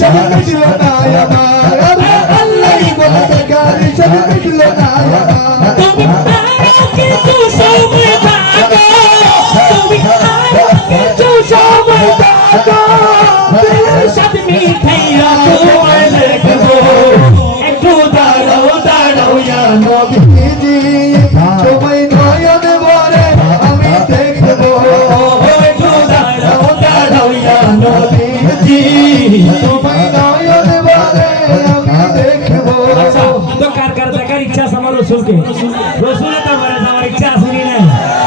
সব মিটলো না আমার আল্লাহ বলে গাড়ি সব মিটলো না আমার তুমি আরও কিছু সময় থাকো তুমি আরও কিছু সময় থাকো সাথে রসুলকে রসুল তারপরে যাওয়ার ইচ্ছা কি না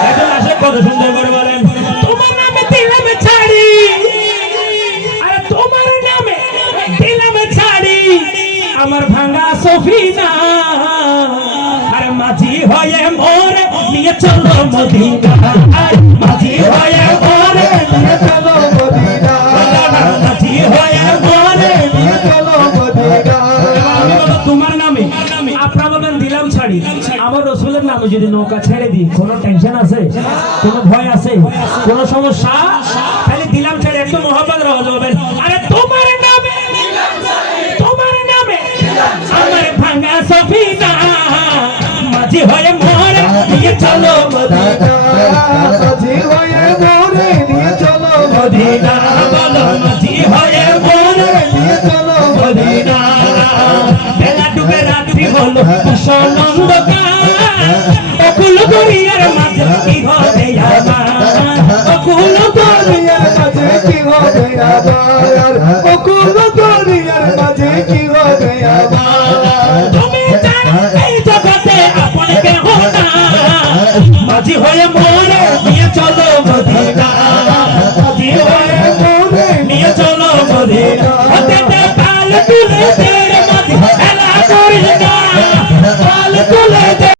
এখন আসে, কত সুন্দর করে বলেন। তোমার নামে দিলাম ছাড়ি। আরে তোমার নামে দিলাম ছাড়ি। আমার ভাঙা সফিনা। আরে মাঝি হয়ে মোর, নিয়ে চলো মদিনা ছাড়ি আমার রসুলের নামে যদি নৌকা ছেড়ে দিই, কোনো টেনশন আছে? কোনো ভয় আছে? কোনো সমস্যা? তাহলে দিলাম ছেড়ে, একটু মহব্বত রহ যাবেন আরে তোমার নামে তোমার নামে আমার ভাঙা সফিনা মাঝি হয়ে মোর, নিয়ে চলো মাঝি হয়ে বলো মাঝি হয়ে মোর, নিয়ে চলো মদিনা। বেলা ডুবে রাত্রি হলো অকুল মাঝে কি হবে আমার কোন দুনিয়ার মাঝে কি হবে আমার কোন দুনিয়ার মাঝে কি হবে আমার তুমি জানো এই জগতে আপনাকে হোনা মাঝি হয়ে মরে নিয়ে চলো মদিনা মাঝি হয়ে মরে নিয়ে চলো মদিনা হতে পাল তুলে